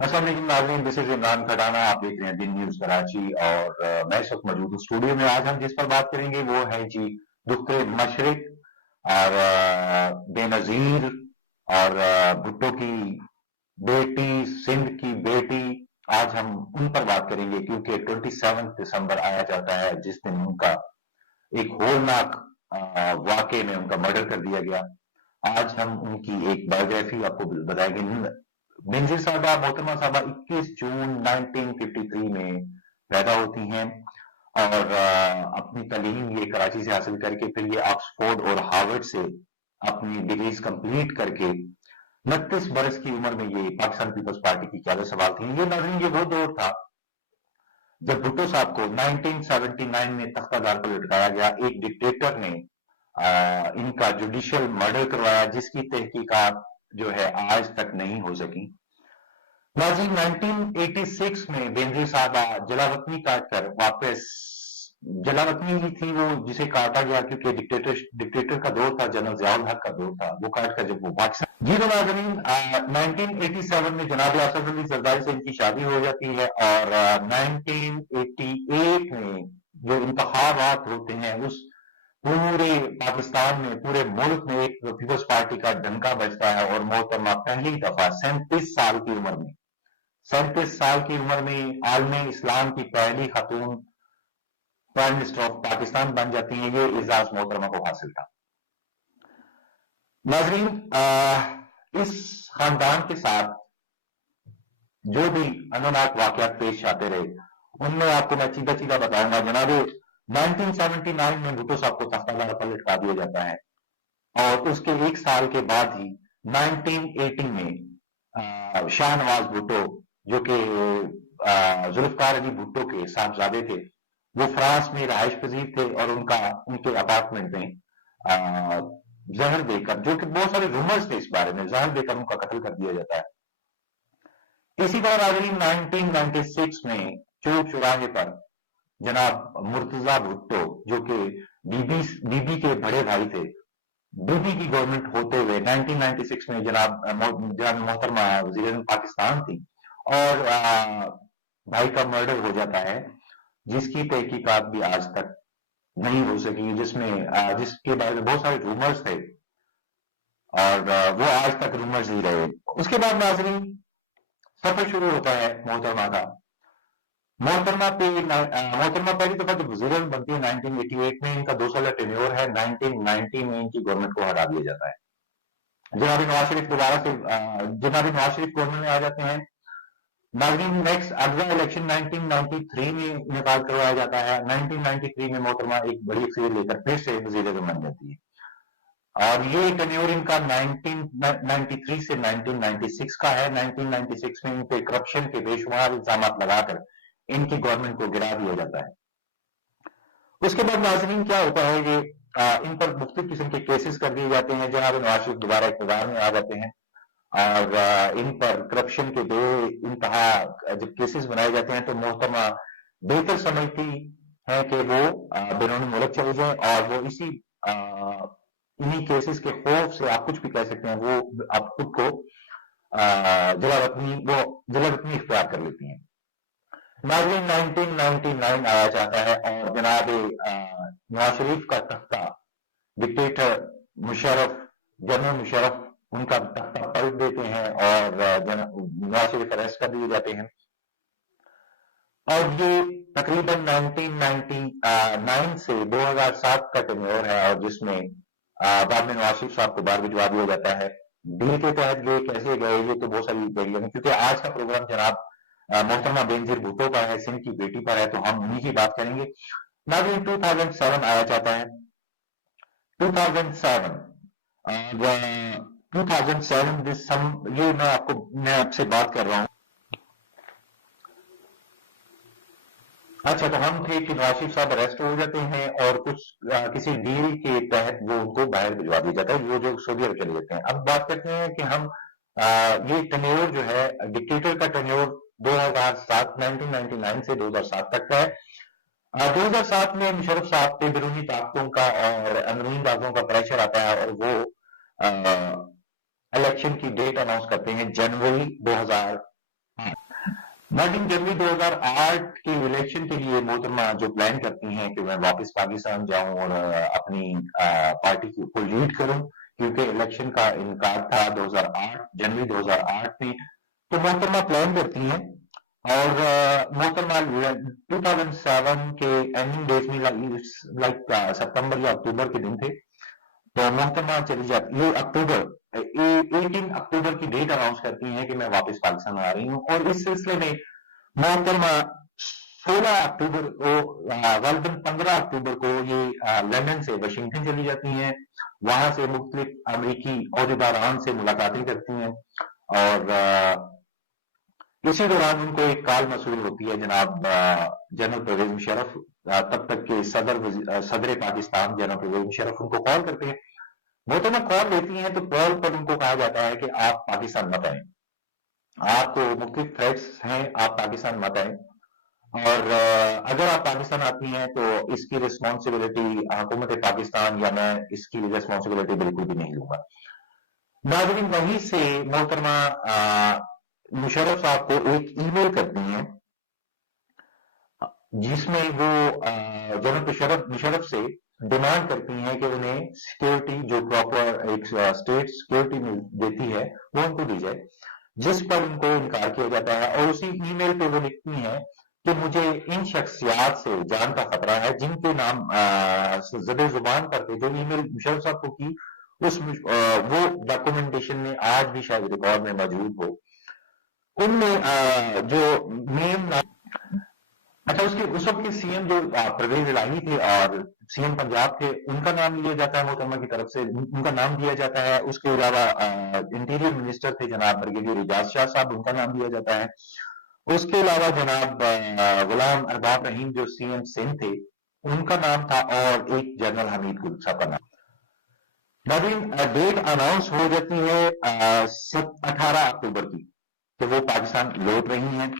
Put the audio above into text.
अस्सलाम वालेकुम नाज़रीन, दिस इज इमरान खटाना। आप देख रहे हैं दिन न्यूज कराची और मैं इस वक्त मौजूद हूँ स्टूडियो में। आज हम जिस पर बात करेंगे वो है जी दुख्ते मशरिक और बेनजीर और भुट्टो की बेटी, सिंध की बेटी। आज हम उन पर बात करेंगे क्योंकि 27 दिसंबर आया जाता है जिस दिन उनका एक होलनाक वाकये में उनका मर्डर कर दिया गया। आज हम उनकी एक बायोग्राफी आपको बताएंगे। बेनजीर साहबा, मोहतरमा साहबा 21 जून 1953 में पैदा होती हैं और अपनी तालीम ये कराची से हासिल करके फिर ये ऑक्सफोर्ड और हार्वर्ड से अपनी डिग्रीज कंप्लीट करके 29 बरस की उम्र में ये पाकिस्तान पीपल्स पार्टी की क़यादत संभालती हैं। ये नाज़रीन ये वो दौर था जब भुट्टो साहब को 1979 में तख्तादार पर लटकाया गया। एक डिक्टेटर ने इनका जुडिशियल मर्डर करवाया जिसकी तहकीकात जो है आज तक नहीं हो सकी। नाज़रीन 1986 में बेनजीर साहबा जलावतनी काट कर वापस, जलावतनी ही थी वो जिसे काटा गया क्योंकि डिक्टेटर का दौर था, जनरल ज़ियाउल हक का दौर था। वो काट कर जब वो पाकिस्तान जी तो नाज़रीन 1987 में जनाब असद अली जरदारी से इनकी शादी हो जाती है और 1988 में जो इंतखाबात होते हैं उस पूरे पाकिस्तान में, पूरे मुल्क में एक पीपल्स पार्टी का डंका बजता है और मोहतरमा पहली दफा 37 साल की उम्र में 37 साल की उम्र में आलमे इस्लाम की पहली खातून प्राइम मिनिस्टर ऑफ पाकिस्तान बन जाती हैं। ये एजाज मोहतरमा को हासिल था। नाजरीन इस खानदान के साथ जो भी अनोनाक वाकयात पेश आते रहे उनमें आपको मैं सीधा सीधा बताऊंगा। जनाब 1979 में भुट्टो साहब को तख्तादार पर लटका दिया जाता है और उसके एक साल के बाद ही 1980 में शाहनवाज भुट्टो जो कि जुल्फकार अली भुट्टो के साहबजादे थे, वो फ्रांस में रहायश पजीर थे और उनके अपार्टमेंट में जहर देकर, जो कि बहुत सारे रूमर्स थे इस बारे में, जहर देकर उनका कत्ल कर दिया जाता है। इसी तरह नाज़रीन 1996 में चौक चौराहे पर जनाब मुर्तजा भुट्टो जो कि बीबी के बड़े भाई थे, बीबी की गवर्नमेंट होते हुए 1996 में जनाब मोहतरमा वज़ीर पाकिस्तान थी और भाई का मर्डर हो जाता है जिसकी तहकीकात भी आज तक नहीं हो सकी, जिसके बारे में बहुत सारे रूमर्स थे और वो आज तक रूमर्स ही रहे। उसके बाद नाज़रीन सफर शुरू होता है मोहतरमा का। मोहतरमा पहली दफा जब वज़ीर बनती है 1988 में, इनका 2 साल टेन्योर है। 1990 में इनकी गवर्नमेंट को हटा दिया जाता है। जनाब नवाज शरीफ दोबारा से जनाब नवाज शरीफ गवर्नमेंट में आ जाते हैं। नाज़रीन नेक्स्ट अगला इलेक्शन 1993 में इनेकाल करवाया जाता है। 1993 में मोहतरमा एक बड़ी अक्सरियत लेकर फिर से वज़ीर आज़म बन जाती है और ये टेन्योर इनका 1993 से 1996 का है। 1996 में इन पे करप्शन के बेशुमार इल्जाम लगाकर इनकी गवर्नमेंट को गिरा दिया जाता है। उसके बाद नाज़रीन क्या होता है कि इन पर मुख्तलिफ किस्म के केसेस कर दिए जाते हैं। जनाब नवाज शरीफ दोबारा इक़्तिदार में आ जाते हैं और इन पर करप्शन के बे इंतहा जब केसेस बनाए जाते हैं तो मोहतरमा बेहतर समझती है कि वो बैरून मुल्क चले जाए और वो इन्हीं केसेस के खौफ से, आप कुछ भी कह सकते हैं, वो आप खुद को जलावतनी इख्तियार कर लेती हैं। नाज़रीन 1999 आया जाता है और जनाब नवाज शरीफ का तख्ता डिक्टेटर जनरल मुशर्रफ उनका तख्ता पलट देते हैं और नवाज शरीफ अरेस्ट कर दिए जाते हैं और ये तकरीबन 1999 से 2007 का टेन्योर है और जिसमें बाद में नवाज शरीफ साहब को बाहर भिजवा दिया जाता है। डील के तहत ये कैसे गए, ये तो बहुत सारी गई है क्योंकि आज का प्रोग्राम जनाब मोहतरमा बेनजीर भुट्टो पर है, सिंध की बेटी पर है, तो हम उन्हीं की बात करेंगे। नाज़रीन 2007 आया जाता है। 2007 ये मैं आपसे बात कर रहा हूं। अच्छा, तो हम थे कि नवाज शरीफ साहब अरेस्ट हो जाते हैं और किसी डील के तहत वो उनको बाहर भिजवा दिया जाता है, वो जो सऊदी अरब चले जाते हैं। अब बात करते हैं कि हम ये टेन्योर जो है डिक्टेटर का टेन्योर 1999 से 2007 तक का है। 2007 में मुशर्रफ साहब पे बैरूनी ताकतों का और अंदरूनी ताकतों का प्रेशर आता है और वो इलेक्शन की डेट अनाउंस करते हैं जनवरी 2008। 19 जनवरी 2008 के इलेक्शन के लिए मोहतरमा जो प्लान करती हैं कि मैं वापस पाकिस्तान जाऊं और अपनी पार्टी को लीड करूं, क्योंकि इलेक्शन का इनकार था 2008 जनवरी 2008 में, तो मोहतरमा प्लान करती हैं और मोहतरमा 2007 के एंडिंग डेज में लाइक सितंबर या अक्टूबर के दिन थे, तो मोहतरमा चली जाती, ये अक्टूबर 18 अक्टूबर की डेट अनाउंस करती हैं कि मैं वापस पाकिस्तान आ रही हूं, और इस सिलसिले में मोहतरमा 16 अक्टूबर को गलबन 15 अक्टूबर को ये लंदन से वाशिंगटन चली जाती हैं, वहां से मुख्तलिफ अमरीकी अहदेदारान से मुलाकातें करती हैं, और इसी दौरान उनको एक कॉल मसूल होती है जनाब जनरल परवेज मुशर्रफ, तब तक के सदर पाकिस्तान जनरल परवेज मुशर्रफ उनको कॉल करते हैं। मोहतरमा कॉल लेती हैं तो कॉल पर उनको कहा जाता है कि आप पाकिस्तान मत आए, आपको मुख्तलिफ थ्रेट्स हैं, आप पाकिस्तान मत आए, और अगर आप पाकिस्तान आती हैं तो इसकी रिस्पॉन्सिबिलिटी हुकूमत पाकिस्तान या मैं इसकी रिस्पॉन्सिबिलिटी बिल्कुल भी नहीं लूंगा। नाज़रीन, वहीं से मोहतरमा मुशर्रफ साहब को एक ईमेल करती हैं जिसमें वो जनरल मुशर्रफ से डिमांड करती हैं कि उन्हें सिक्योरिटी जो प्रॉपर एक स्टेट सिक्योरिटी देती है वो उनको दी जाए, जिस पर उनको इनकार किया जाता है, और उसी ईमेल पे वो लिखती हैं कि मुझे इन शख्सियात से जान का खतरा है जिनके नाम ज़दे जुबान करके जो ईमेल मुशर्रफ साहब को की, उस वो डॉक्यूमेंटेशन में आज भी शायद रिकॉर्ड में मौजूद हो, उनमें जो मेन, अच्छा उसके उस वक्त के सीएम जो परवेज इलाही थे और सीएम पंजाब थे, उनका नाम लिया जाता है मोहतरमा की तरफ से, उनका नाम दिया जाता है। उसके अलावा इंटीरियर मिनिस्टर थे जनाब ब्रिगेडियर इजाज शाह साहब, उनका नाम दिया जाता है। उसके अलावा जनाब गुलाम अरबाब रहीम जो सीएम सिंध थे, उनका नाम था, और एक जनरल हमीद गुल साहब का नाम। नाज़रीन, डेट अनाउंस हो जाती है 18 अक्टूबर की कि वो पाकिस्तान लौट रही हैं।